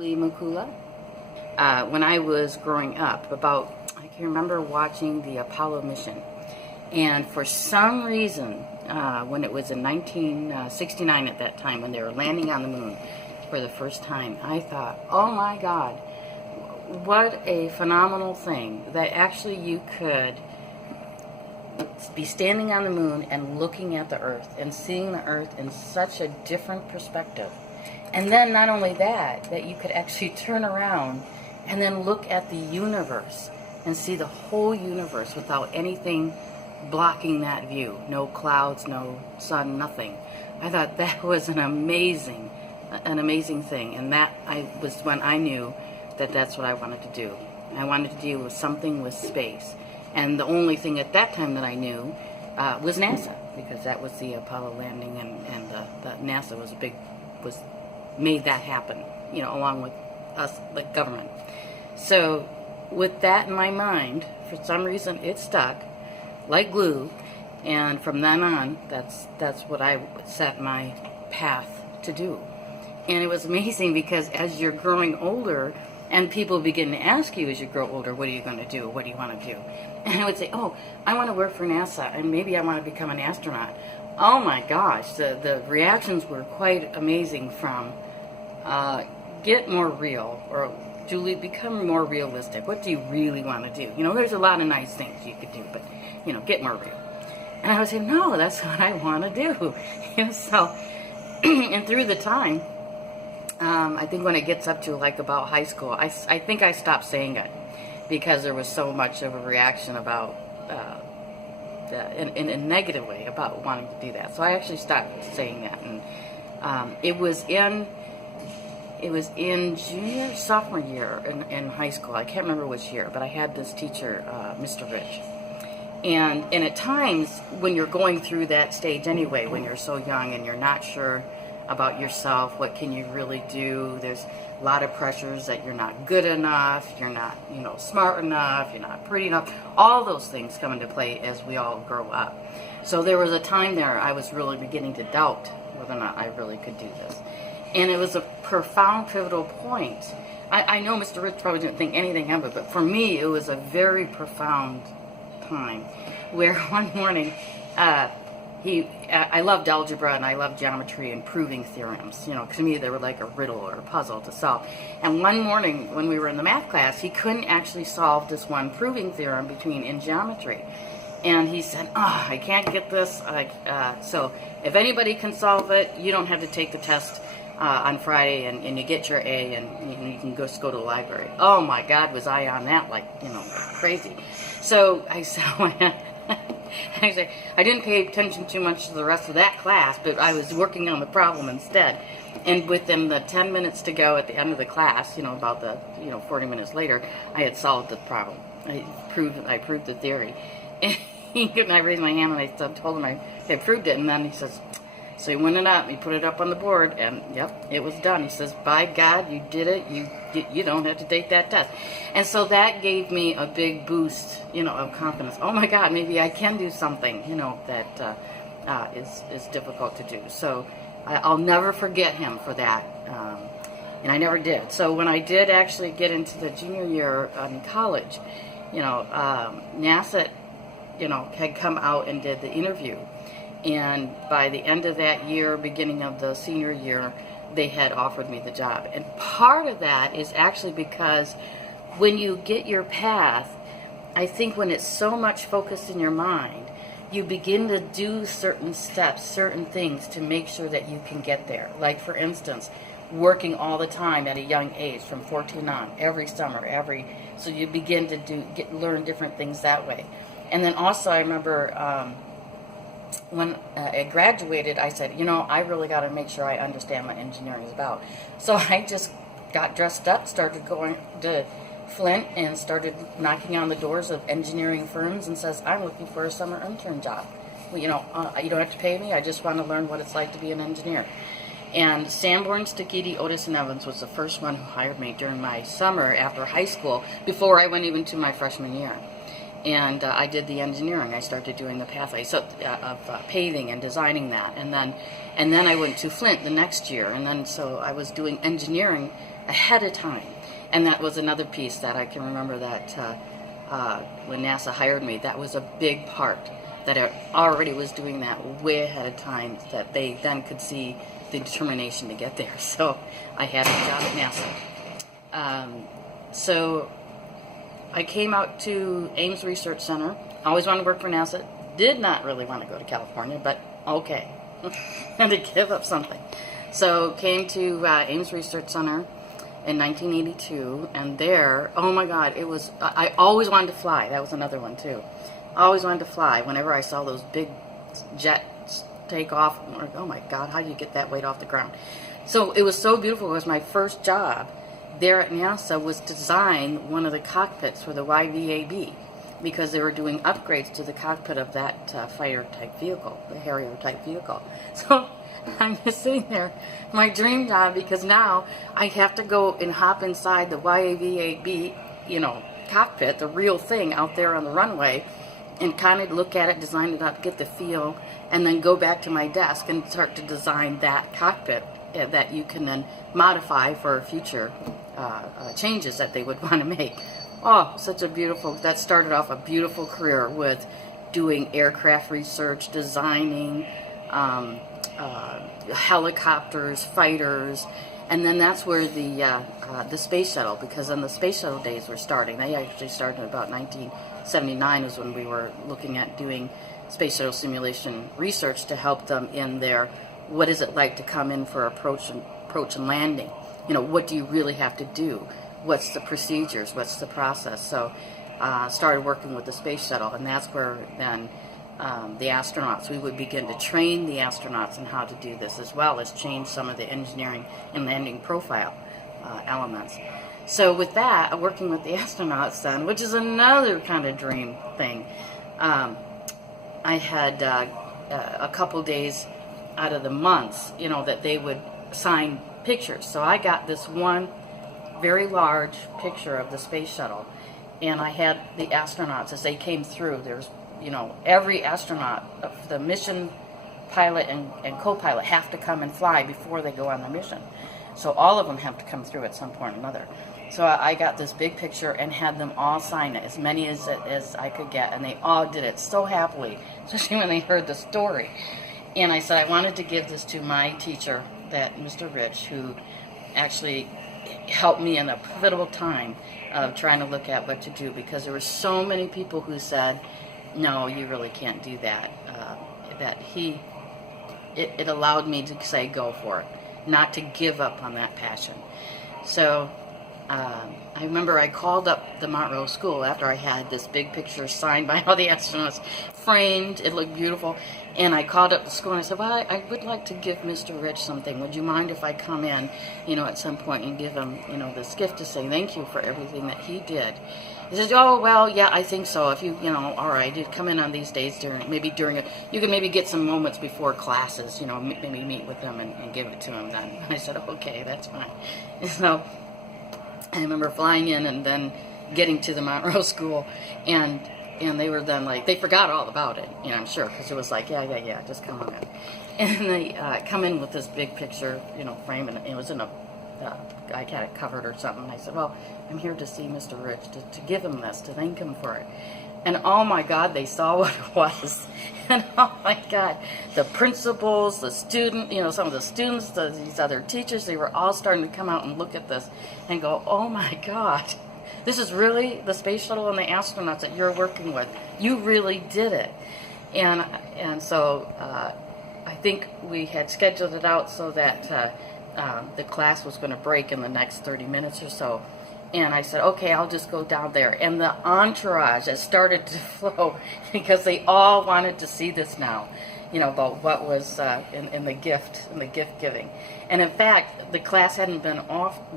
Mikula. When I was growing up, I can remember watching the Apollo mission. And for some reason, when it was in 1969 at that time, when they were landing on the moon for the first time, I thought, oh my God, what a phenomenal thing that actually you could be standing on the moon and looking at the Earth and seeing the Earth in such a different perspective. And then not only that, that you could actually turn around and then look at the universe and see the whole universe without anything blocking that view. No clouds, no sun, nothing. I thought that was an amazing thing. And that was when I knew that that's what I wanted to do. I wanted to do something with space. And the only thing at that time that I knew was NASA, because that was the Apollo landing, and the NASA was made that happen, along with us, the government. So with that in my mind, for some reason it stuck like glue, and from then on, that's what I set my path to do. And it was amazing because as you're growing older, and people begin to ask you as you grow older, what are you going to do? What do you want to do? And I would say, oh, I want to work for NASA, and maybe I want to become an astronaut. Oh my gosh, the reactions were quite amazing, from get more real, or Julie, become more realistic. What do you really want to do? There's a lot of nice things you could do, but, get more real. And I would say, no, that's what I want to do. So, and through the time, I think when it gets up to like about high school, I think I stopped saying it because there was so much of a reaction about, in a negative way, about wanting to do that. So I actually stopped saying that. And it was in sophomore year in high school. I can't remember which year, but I had this teacher, Mr. Rich. And at times, when you're going through that stage anyway, when you're so young and you're not sure about yourself, what can you really do? There's a lot of pressures that you're not good enough, you're not, smart enough, you're not pretty enough. All those things come into play as we all grow up. So there was a time there I was really beginning to doubt whether or not I really could do this. And it was a profound, pivotal point. I know Mr. Rich probably didn't think anything of it, but for me, it was a very profound time where one morning, I loved algebra and I loved geometry and proving theorems. To me they were like a riddle or a puzzle to solve. And one morning when we were in the math class, he couldn't actually solve this one proving theorem in geometry. And he said, I can't get this. So if anybody can solve it, you don't have to take the test on Friday, and you get your A, and you can just go to the library. Oh my God, was I on that like crazy. So I said, I didn't pay attention too much to the rest of that class, but I was working on the problem instead. And within the 10 minutes to go at the end of the class, about 40 minutes later, I had solved the problem. I proved the theory. And I raised my hand and I told him I had proved it, and then he says, so he went it up, he put it up on the board, and yep, it was done. He says, by God, you did it, you don't have to take that test. And so that gave me a big boost, of confidence. Oh my God, maybe I can do something, that is difficult to do. So I'll never forget him for that, and I never did. So when I did actually get into the junior year in college, NASA, had come out and did the interview. And by the end of that year, beginning of the senior year, they had offered me the job. And part of that is actually because when you get your path, I think when it's so much focused in your mind, you begin to do certain steps, certain things to make sure that you can get there. Like, for instance, working all the time at a young age, from 14 on, every summer, so you begin to learn different things that way. And then also I remember, when I graduated, I said, I really got to make sure I understand what engineering is about. So I just got dressed up, started going to Flint, and started knocking on the doors of engineering firms and says, I'm looking for a summer intern job. Well, you don't have to pay me. I just want to learn what it's like to be an engineer. And Sanborn, Stakiti, Otis, and Evans was the first one who hired me during my summer after high school, before I went even to my freshman year. And I did the engineering. I started doing the pathway of paving and designing that, and then I went to Flint the next year, and then so I was doing engineering ahead of time. And that was another piece that I can remember that when NASA hired me, that was a big part, that it already was doing that way ahead of time, that they then could see the determination to get there. So I had a job at NASA. So I came out to Ames Research Center. Always wanted to work for NASA. Did not really want to go to California, but okay. Had to give up something. So came to Ames Research Center in 1982, and there, oh my God, it was, I always wanted to fly. That was another one too. I always wanted to fly. Whenever I saw those big jets take off, I'm like, oh my God, how do you get that weight off the ground? So it was so beautiful. It was my first job there at NASA, was to design one of the cockpits for the YVAB, because they were doing upgrades to the cockpit of that fighter type vehicle, the Harrier type vehicle. So I'm just sitting there, my dream job, because now I have to go and hop inside the YVAB, cockpit, the real thing out there on the runway, and kind of look at it, design it up, get the feel, and then go back to my desk and start to design that cockpit that you can then modify for future changes that they would want to make. Oh, such a beautiful, that started off a beautiful career with doing aircraft research, designing helicopters, fighters, and then that's where the space shuttle, because then the space shuttle days were starting. They actually started in about 1979 is when we were looking at doing space shuttle simulation research to help them in their, what is it like to come in for approach and landing? What do you really have to do? What's the procedures? What's the process? So started working with the space shuttle, and that's where then the astronauts, we would begin to train the astronauts on how to do this, as well as change some of the engineering and landing profile elements. So with that, working with the astronauts then, which is another kind of dream thing, I had a couple days out of the months, that they would sign pictures. So I got this one very large picture of the space shuttle, and I had the astronauts as they came through. There's, every astronaut, the mission pilot and co-pilot have to come and fly before they go on the mission. So all of them have to come through at some point or another. So I got this big picture and had them all sign it, as many as I could get, and they all did it so happily, especially when they heard the story. And I said I wanted to give this to my teacher, that Mr. Rich, who actually helped me in a pivotal time of trying to look at what to do, because there were so many people who said, no, you really can't do that. It allowed me to say go for it, not to give up on that passion. So I remember I called up the Monroe School after I had this big picture signed by all the astronauts, framed. It looked beautiful. And I called up the school and I said, well, I would like to give Mr. Rich something. Would you mind if I come in, at some point and give him, this gift to say thank you for everything that he did? He says, oh, well, yeah, I think so. If you, all right, you'd come in on these days you could maybe get some moments before classes, maybe meet with them and give it to him then. I said, okay, that's fine. And so I remember flying in and then getting to the Monroe School, and they were then like, they forgot all about it, I'm sure, because it was like, yeah, just come on in. And they come in with this big picture, frame, and it was in I had it covered or something. And I said, well, I'm here to see Mr. Rich, to give him this, to thank him for it. And oh my God, they saw what it was. And oh my God, the principals, the student, some of the students, these other teachers, they were all starting to come out and look at this and go, oh my God, this is really the space shuttle and the astronauts that you're working with. You really did it. And so I think we had scheduled it out so that the class was going to break in the next 30 minutes or so. And I said, okay, I'll just go down there. And the entourage has started to flow because they all wanted to see this now, about what was in the gift giving. And in fact, the class hadn't been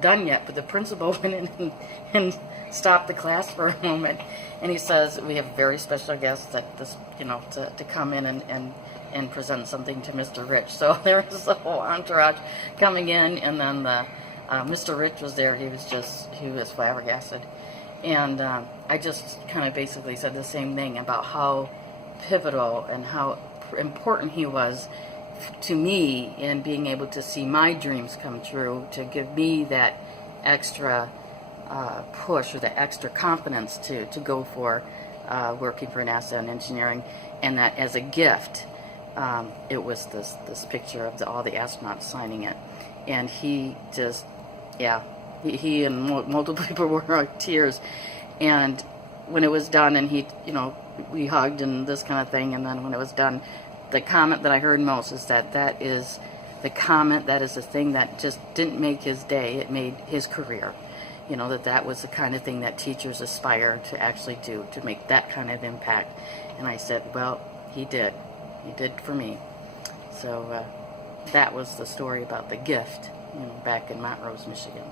done yet, but the principal went in and stopped the class for a moment. And he says, we have very special guests that to come in and present something to Mr. Rich. So there was a whole entourage coming in, and then Mr. Rich was there. He was flabbergasted. And I just kind of basically said the same thing about how pivotal and how important he was to me in being able to see my dreams come true, to give me that extra push or the extra confidence to go for working for NASA and engineering, and that as a gift, it was this picture of all the astronauts signing it, and he just, yeah, he and multiple people were like tears, and when it was done, and he, we hugged and this kind of thing, and then when it was done, the comment that I heard most is that is the comment, that is the thing that just didn't make his day, it made his career. That was the kind of thing that teachers aspire to actually do, to make that kind of impact. And I said, well, he did for me. So that was the story about the gift, back in Montrose, Michigan.